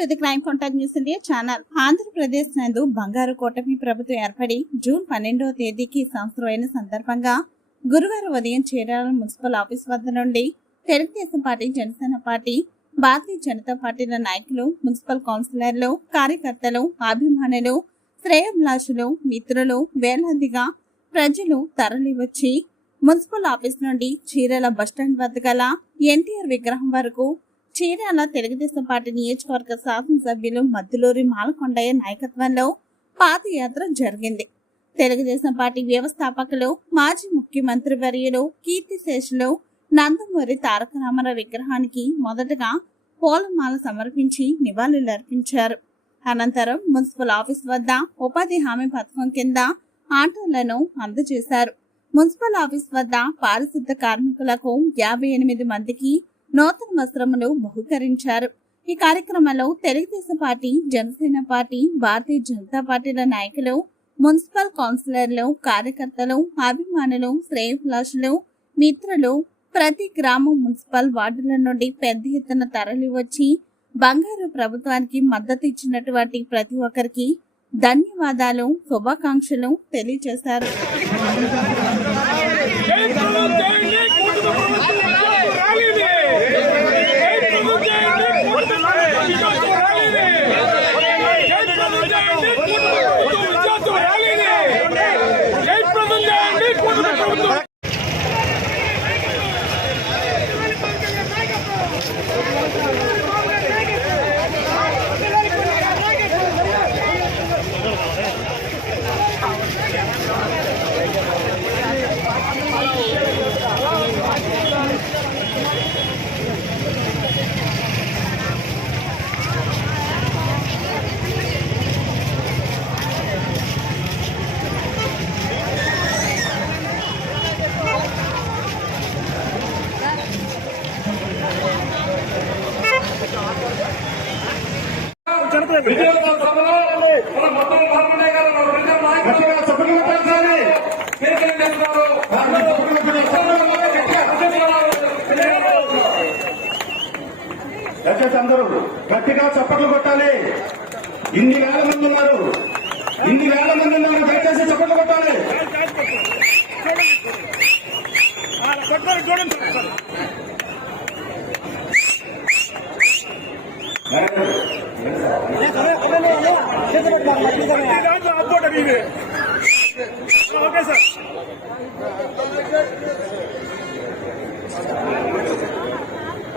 To the crime contact news India channel. Andhra Pradesh నందు బంగారు కూటమి ప్రభుత్వం ఏర్పడి జూన్ పన్నెండవ తేదీకి సంవత్సరం అయిన సందర్భంగా గురువారం ఉదయం చీరాల మున్సిపల్ ఆఫీస్ వద్ద నుండి తెలుగుదేశం పార్టీ జనసేన పార్టీ భారతీయ జనతా పార్టీల నాయకులు మున్సిపల్ కౌన్సిలర్లు కార్యకర్తలు అభిమానులు శ్రేయభిలాషులు మిత్రులు వేలాదిగా ప్రజలు తరలివచ్చి మున్సిపల్ ఆఫీస్ నుండి చీరాల బస్టాండ్ వద్ద గల ఎన్టీఆర్ విగ్రహం వరకు చీరాల తెలుగుదేశం పార్టీ నియోజకవర్గ శాసనసభ్యులు మద్దులూరి మాలకొండయ్య నాయకత్వంలో పాదయాత్ర జరిగింది. తెలుగుదేశం పార్టీ వ్యవస్థాపకులు మాజీ ముఖ్యమంత్రి వర్యులు కీర్తిశేషులు నందమూరి తారక రామారావు విగ్రహానికి మొదటగా పూలమాల సమర్పించి నివాళులర్పించారు. అనంతరం మున్సిపల్ ఆఫీస్ వద్ద ఉపాధి హామీ పథకం కింద ఆటోలను అందజేశారు. మున్సిపల్ ఆఫీస్ వద్ద పారిశుద్ధ కార్మికులకు యాభై ఎనిమిది మందికి నూతన వస్త్రములు బహుకరించారు. ఈ కార్యక్రమంలో తెలుగుదేశం పార్టీ జనసేన పార్టీ భారతీయ జనతా పార్టీల నాయకులు మున్సిపల్ కౌన్సిలర్లు కార్యకర్తలు అభిమానులు శ్రేయభిలాషులు మిత్రులు ప్రతి గ్రామం మున్సిపల్ వార్డుల నుండి పెద్ద ఎత్తున తరలి వచ్చి బంగారు ప్రభుత్వానికి మద్దతు ఇచ్చినటువంటి ప్రతి ఒక్కరికి ధన్యవాదాలు శుభాకాంక్షలు తెలియజేశారు జై ప్రభుత్వం జై కుటుంబ ప్రభుత్వం ర్యాలీని జై ప్రభుత్వం జై కుటుంబ ప్రభుత్వం ర్యాలీని జై ప్రభుత్వం జై కుటుంబ ప్రభుత్వం విద్యార్థుల ర్యాలీని జై ప్రభుత్వం జై కుటుంబ ప్రభుత్వం విజయోత్సవ సభలో మన మొత్తం పాల్గొనే గారు మన ప్రజల నాయకులు సభ్యులు కొనసాగి చేస్తున్నారు దయచేసి అందరూ గట్టిగా చప్పట్లు కొట్టాలి ఇన్ని వేల మంది ఉన్నారు ఇన్ని వేల మంది ఉన్నారు దయచేసి చప్పట్లు కొట్టాలి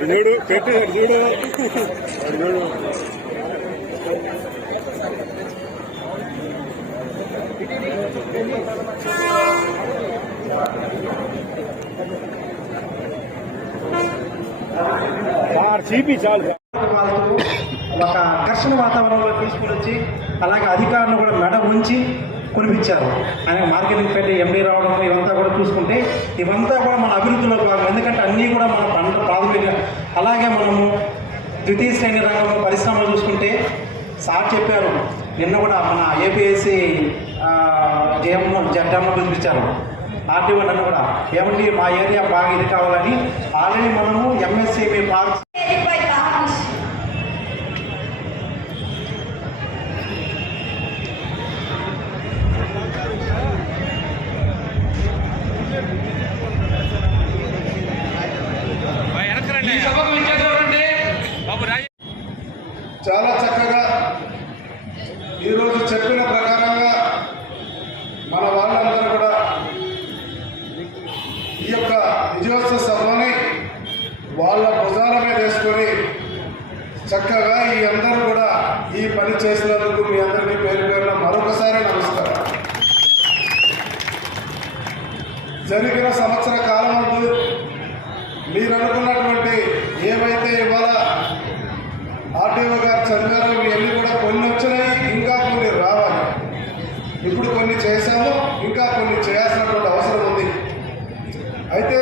చూడు పెట్టి చూడు చూడు చీపీ చాలు. వాళ్ళకు ఒక ఘర్షణ వాతావరణంలో తీసుకుని వచ్చి అలాగే అధికారులు కూడా మెడ ఉంచి కొనిపించారు. ఆయన మార్కెటింగ్ పెట్టి ఎండీ రావడం ఇవంతా కూడా చూసుకుంటే ఇవంతా కూడా మన అభివృద్ధిలో భాగం. ఎందుకంటే అన్నీ కూడా మన పంట ప్రాథమిక అలాగే మనము ద్వితీయ శ్రేణి రంగం పరిశ్రమలు చూసుకుంటే సార్ చెప్పారు నిన్న కూడా మన ఏపీఎస్సి జేఎం జడ్డమ్మ పిలిపించారు ఆర్టీఓ నన్ను కూడా ఏమండి మా ఏరియా బాగా ఇది కావాలని ఆల్రెడీ మనము ఎంఎస్సీబీ పార్క్స్ ఈ యొక్క విజయోత్సవ సభని వాళ్ళ భుజాల మీద వేసుకొని చక్కగా ఈ అందరూ కూడా ఈ పని చేసినందుకు మీ అందరికీ పేరు పేరున మరొకసారి నమస్కారం జరిగిన సంవత్సర కాలం మీరు అనుకున్నటువంటి ఏవైతే ఇవాళ ఆర్టీఓ గారు చదివారో ఇవన్నీ కూడా కొన్ని వచ్చినాయి ఇంకా కొన్ని రావాలి ఇప్పుడు కొన్ని చేశాము ఇంకా కొన్ని చేయాల్సినటువంటి అవసరం ఉంది అయితే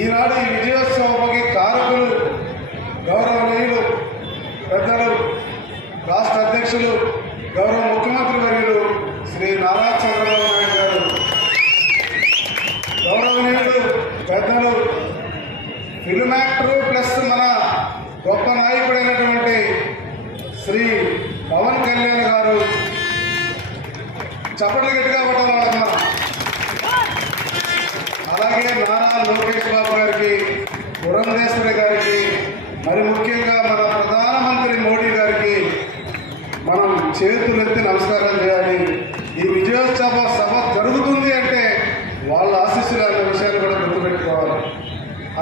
ఈనాడు ఈ విజయోత్సవంకి కారకులు గౌరవనీయులు పెద్దలు రాష్ట్ర అధ్యక్షులు గౌరవ ముఖ్యమంత్రి వర్యులు శ్రీ నారా చంద్రబాబు నాయుడు గారు గౌరవనీయులు పెద్దలు ఫిల్మ్ యాక్టర్ ప్లస్ మన గొప్ప నాయకుడైనటువంటి శ్రీ పవన్ కళ్యాణ్ గారు చప్పట్లు గట్టిగా పట్టాలన్నా అలాగే నారా లోకేష్ బాబు గారికి పురంధేశ్వరి గారికి మరి ముఖ్యంగా మన ప్రధానమంత్రి మోడీ గారికి మనం చేతులెత్తి నమస్కారం చేయాలి. ఈ విజయోత్సవ సభ జరుగుతుంది అంటే వాళ్ళ ఆశీస్సులు అనే విషయాన్ని కూడా గుర్తుపెట్టుకోవాలి.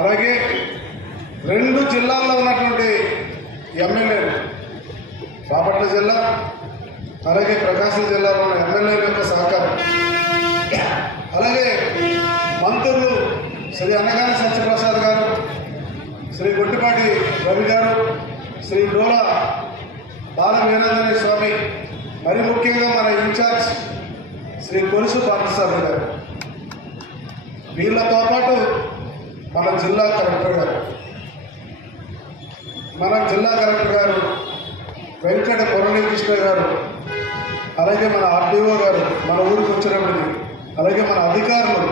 అలాగే రెండు జిల్లాల్లో ఉన్నటువంటి ఎమ్మెల్యేలు బాపట్ల జిల్లా అలాగే ప్రకాశం జిల్లాలో ఉన్న ఎమ్మెల్యేల యొక్క సహకారం. అలాగే మంత్రులు శ్రీ అనగాని సత్యప్రసాద్ గారు శ్రీ గొట్టిపాటి రవి గారు శ్రీ డోలా బాల వీరేంద్ర స్వామి మరి ముఖ్యంగా మన ఇన్ఛార్జ్ శ్రీ కొలుసు పార్థసారథి గారు. వీళ్ళతో పాటు మన జిల్లా కలెక్టర్ గారు. మన జిల్లా కలెక్టర్ గారు వెంకట మురళీకృష్ణ గారు అలాగే మన ఆర్డీఓ గారు మన ఊరికి వచ్చినప్పటికీ అలాగే మన అధికారులు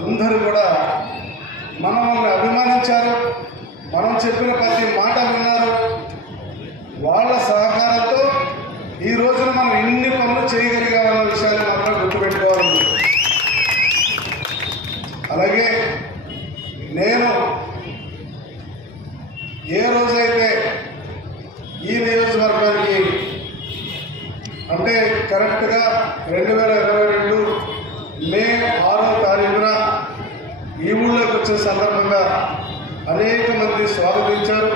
అందరూ కూడా మనల్ని అభిమానించారు. మనం చెప్పిన ప్రతి మాట విన్నారు. వాళ్ళ సహకారంతో ఈ రోజున మనం ఎన్ని పనులు చేయగలిగామన్న విషయాన్ని మాత్రం గుర్తుపెట్టుకోవాలి. అలాగే నేను ఏ రోజైతే కరెక్ట్గా రెండు వేల ఇరవై రెండు మే ఆరో తారీఖున ఈ ఊళ్ళోకి వచ్చిన సందర్భంగా అనేక మంది స్వాగతించారు.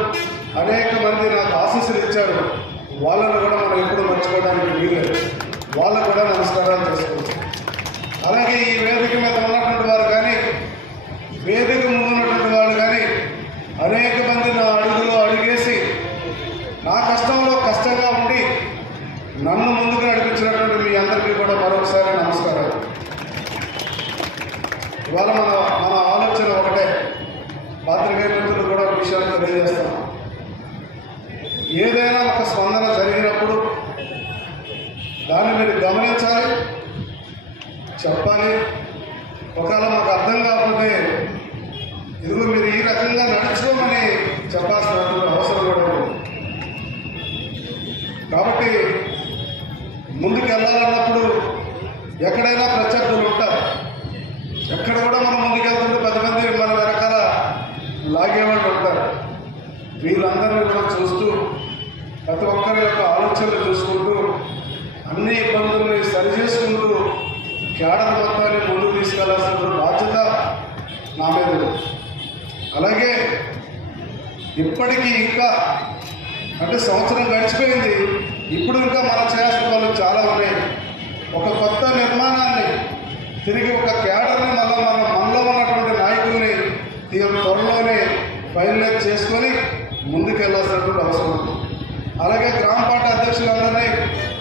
అనేక మంది నాకు ఆశీస్సులు ఇచ్చారు. వాళ్ళను కూడా మనం ఎప్పుడు మర్చిపోవడానికి వీలేదు వాళ్ళకు కూడా నమస్కారాలు చేసుకోవచ్చు అలాగే ఈ వేదిక మీద ఉన్నటువంటి వారు కానీ వేదిక ముందు ఉన్నటువంటి వాళ్ళు కానీ అనేక మంది నా అడుగులో అడిగేసి నా కష్టంలో కష్టంగా ఉండి నన్ను ముందుకు నడిపించినటువంటి అందరికీ కూడా మరొకసారి నమస్కారం ఇవాళ మన మన ఆలోచన ఒకటే. పాత్రికేయ మిత్రులు కూడా ఒక విషయాన్ని తెలియజేస్తాం. ఏదైనా ఒక స్పందన జరిగినప్పుడు దాన్ని మీరు గమనించాలి చెప్పాలి. ఒకవేళ మాకు అర్థం కాకపోతే ఇదిగో మీరు ఈ రకంగా నడుచుకోమని చెప్పాల్సినటువంటి అవసరం కూడా ఉంది కాబట్టి ముందుకు వెళ్ళాలన్నప్పుడు ఎక్కడైనా ప్రత్యర్థులు ఉంటారు. ఎక్కడ కూడా మనం ముందుకెళ్తుంటే పది మంది మన వెనకాల లాగేవాళ్ళు ఉంటారు. వీళ్ళందరినీ కూడా చూస్తూ ప్రతి ఒక్కరి యొక్క ఆలోచనలు చూసుకుంటూ అన్ని ఇబ్బందుల్ని సరి చేసుకుంటూ కేడర్ మొత్తాన్ని ముందుకు తీసుకెళ్ళాల్సిన బాధ్యత నా మీద అలాగే ఇప్పటికీ ఇంకా అంటే సంవత్సరం గడిచిపోయింది. ఇప్పుడు ఇంకా మనం చేయాల్సిన చాలా ఉన్నాయి. ఒక కొత్త నిర్మాణాన్ని తిరిగి ఒక క్యాడర్ని మళ్ళీ మన మనలో ఉన్నటువంటి నాయకుల్ని ఈ త్వరలోనే ఫైనలైజ్ చేసుకొని ముందుకెళ్ళాల్సినటువంటి అవసరం ఉంది. అలాగే గ్రామ పార్టీ అధ్యక్షులందరినీ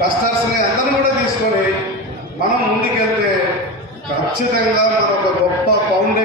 కస్టర్స్ని అందరినీ కూడా తీసుకొని మనం ముందుకెళ్తే ఖచ్చితంగా మన ఒక గొప్ప ఫౌండేషన్